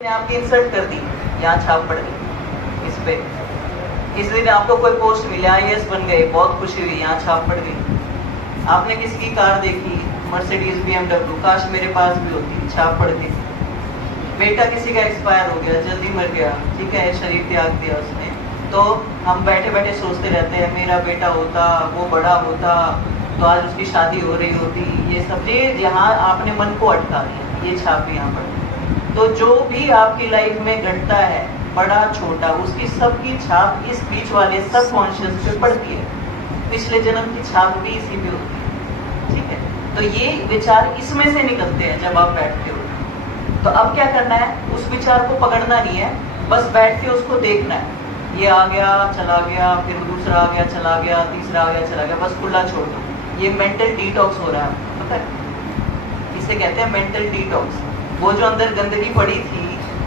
ने आपकी इंसल्ट कर दी, यहाँ छाप पड़ गई इस पे। किसी दिन आपको कोई पोस्ट मिला, आईएएस बन गए, बहुत खुशी हुई, यहाँ छाप पड़ गई। आपने किसी की कार देखी, मर्सिडीज BMW, काश मेरे पास भी होती, छाप पड़ती। बेटा किसी का एक्सपायर हो गया, जल्दी मर गया, ठीक है, शरीर त्याग दिया उसने, तो हम बैठे बैठे सोचते रहते हैं मेरा बेटा होता, वो बड़ा होता तो आज उसकी शादी हो रही होती। ये सब यहाँ आपने मन को अटका लिया, ये छाप यहाँ पर। तो जो भी आपकी लाइफ में घटता है, बड़ा छोटा, उसकी सबकी छाप इस बीच वाले सब कॉन्शियस पे पड़ती है। पिछले जन्म की छाप भी इसी पे होती है, ठीक है। तो ये विचार इसमें से निकलते हैं जब आप बैठते हो। तो अब क्या करना है, उस विचार को पकड़ना नहीं है, बस बैठ के उसको देखना है। ये आ गया चला गया, फिर दूसरा आ गया चला गया, तीसरा आ गया चला गया, बस खुला छोड़ दो। ये मेंटल डिटॉक्स हो रहा है, पता है, इसे कहते हैं मेंटल डिटॉक्स। वो जो अंदर गंदगी पड़ी थी,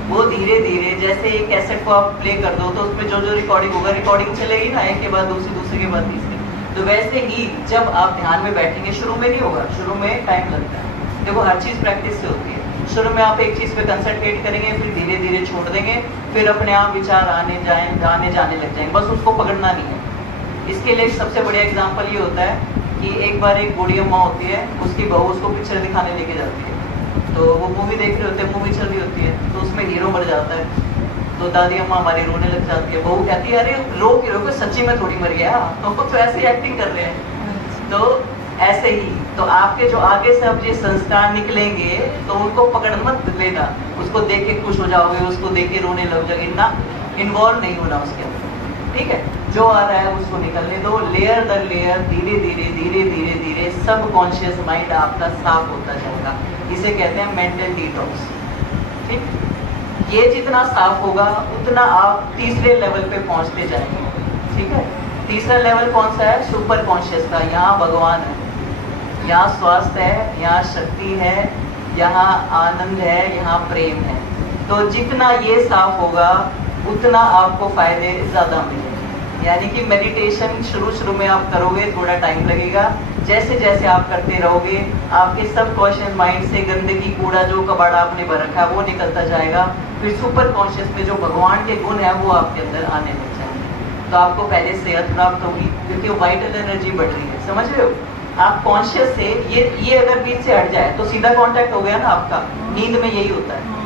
वो धीरे धीरे, जैसे एक कैसेट को आप प्ले कर दो तो उसमें जो जो रिकॉर्डिंग होगा, रिकॉर्डिंग चलेगी ना, एक के बाद दूसरी, दूसरे के बाद तीसरी। तो वैसे ही जब आप ध्यान में बैठेंगे, शुरू में नहीं होगा, शुरू में टाइम लगता है। देखो हर चीज प्रैक्टिस से होती है। शुरू में आप एक चीज पे कंसंट्रेट करेंगे, फिर धीरे धीरे छोड़ देंगे, फिर अपने आप विचार आने जाने लग जाएंगे, बस उसको पकड़ना नहीं है। इसके लिए सबसे बढ़िया एग्जाम्पल ये होता है कि एक बार एक बूढ़ी अम्मा होती है, उसकी बहू उसको पिक्चर दिखाने लेके जाती है। तो वो मूवी देख रहे होते हैं, मूवी चल रही होती है, तो उसमें हीरो मर जाता है। तो दादी अम्मा हमारी रोने लग जाती है। बहू कहती है अरे रो के रो के सच्ची में थोड़ी मर गया, तो ऐसे ही एक्टिंग कर रहे हैं। तो ऐसे ही तो आपके जो आगे से अब ये संस्कार निकलेंगे, तो उनको पकड़ मत लेना, उसको देख के खुश हो जाओगे, उसको देख के रोने लग जाओगे ना, इन्वॉल्व नहीं होना उसके अंदर, ठीक है। जो आ रहा है उसको निकलने दो, लेयर दर लेयर, धीरे धीरे धीरे धीरे धीरे सब कॉन्शियस माइंड आपका साफ होता जाएगा। इसे कहते हैं मेंटल डिटॉक्स, ठीक। ये जितना साफ होगा उतना आप तीसरे लेवल पे पहुंचते जाएंगे, ठीक है। तीसरा लेवल कौन सा है, सुपर कॉन्शियस का। यहाँ भगवान है, यहाँ स्वास्थ्य है, यहाँ शक्ति है, यहाँ आनंद है, यहाँ प्रेम है। तो जितना ये साफ होगा उतना आपको फायदे ज्यादा मिलेंगे। यानी कि मेडिटेशन शुरू में आप करोगे, थोड़ा टाइम लगेगा, जैसे जैसे आप करते रहोगे आपके सब कॉन्शियस माइंड से गंदगी, कूड़ा, जो कबाड़ा आपने भर रखा है वो निकलता जाएगा। फिर सुपर कॉन्शियस में जो भगवान के गुण है वो आपके अंदर आने लग जाएंगे। तो आपको पहले सेहत प्राप्त होगी, क्योंकि वाइटल एनर्जी बढ़ रही है, समझ रहे हो। आप कॉन्शियस से ये अगर बीच से हट जाए तो सीधा कांटेक्ट हो गया ना आपका। नींद में यही होता है,